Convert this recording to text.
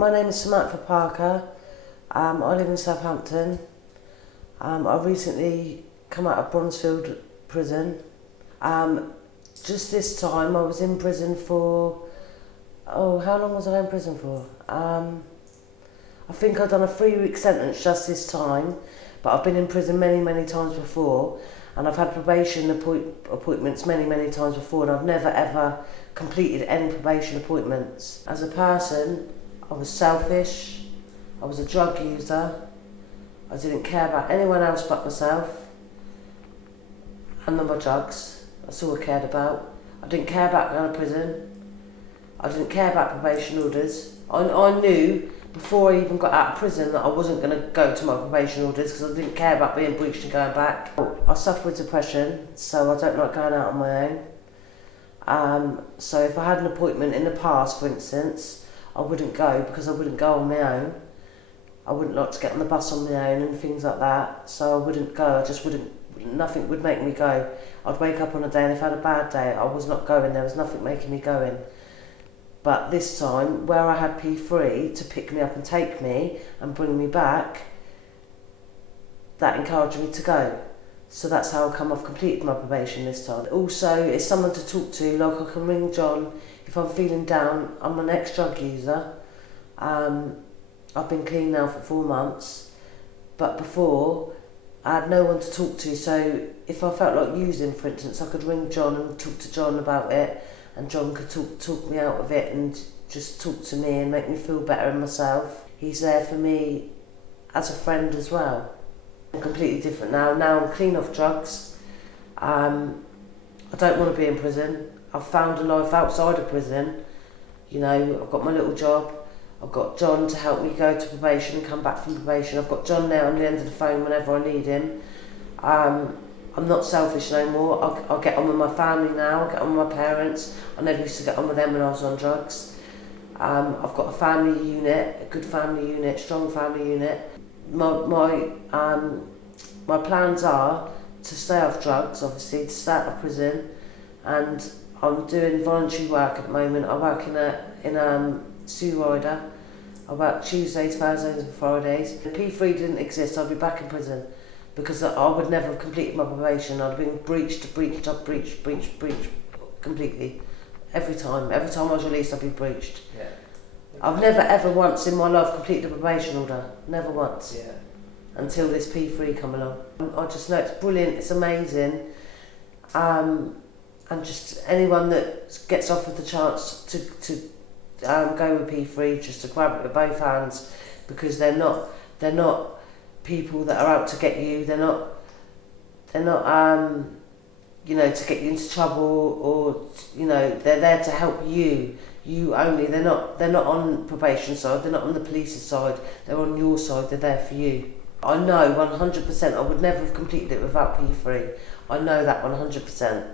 My name is Samantha Parker. I live in Southampton. I recently come out of Bronzefield prison. Just this time I was in prison for, how long was I in prison for? I think I've done a 3-week sentence just this time, but I've been in prison many times before, and I've had probation appointments many times before, and I've never ever completed any probation appointments. As a person, I was selfish, I was a drug user, I didn't care about anyone else but myself and my drugs. That's all I cared about. I didn't care about going to prison. I didn't care about probation orders. I knew before I even got out of prison that I wasn't going to go to my probation orders because I didn't care about being breached and going back. I suffer with depression, so I don't like going out on my own. So if I had an appointment in the past, for instance, I wouldn't go because I wouldn't go on my own. I wouldn't like to get on the bus on my own and things like that, so I wouldn't go. I just wouldn't, nothing would make me go. I'd wake up on a day and if I had a bad day, I was not going. There was nothing making me going. But this time, where I had P3 to pick me up and take me and bring me back, that encouraged me to go. So that's how I've completed my probation this time. Also, it's someone to talk to, like I can ring John if I'm feeling down. I'm an ex-drug user. I've been clean now for 4 months, but before I had no one to talk to, so if I felt like using, for instance, I could ring John and talk to John about it, and John could talk me out of it and just talk to me and make me feel better in myself. He's there for me as a friend as well. I'm completely different now. Now I'm clean off drugs. I don't want to be in prison. I've found a life outside of prison. You know, I've got my little job. I've got John to help me go to probation and come back from probation. I've got John there on the end of the phone whenever I need him. I'm not selfish no more. I'll get on with my family now. I'll get on with my parents. I never used to get on with them when I was on drugs. I've got a family unit, a good family unit, strong family unit. My plans are to stay off drugs, obviously, to stay out of prison, and I'm doing voluntary work at the moment. I work in Sue Rider. I work Tuesdays, Thursdays and Fridays. If P3 didn't exist, I'd be back in prison because I would never have completed my probation. I'd been breached completely. Every time I was released, I'd be breached. Yeah. I've never ever once in my life completed a probation order. Never once. Yeah. Until this P3 come along. I just know it's brilliant, it's amazing. And just anyone that gets offered the chance to go with P3, just to grab it with both hands, because they're not people that are out to get you. They're not to get you into trouble, or they're there to help you only. They're not on probation side, they're not on the police's side, they're on your side. They're there for you. I know 100% I would never have completed it without P3. I know that 100%.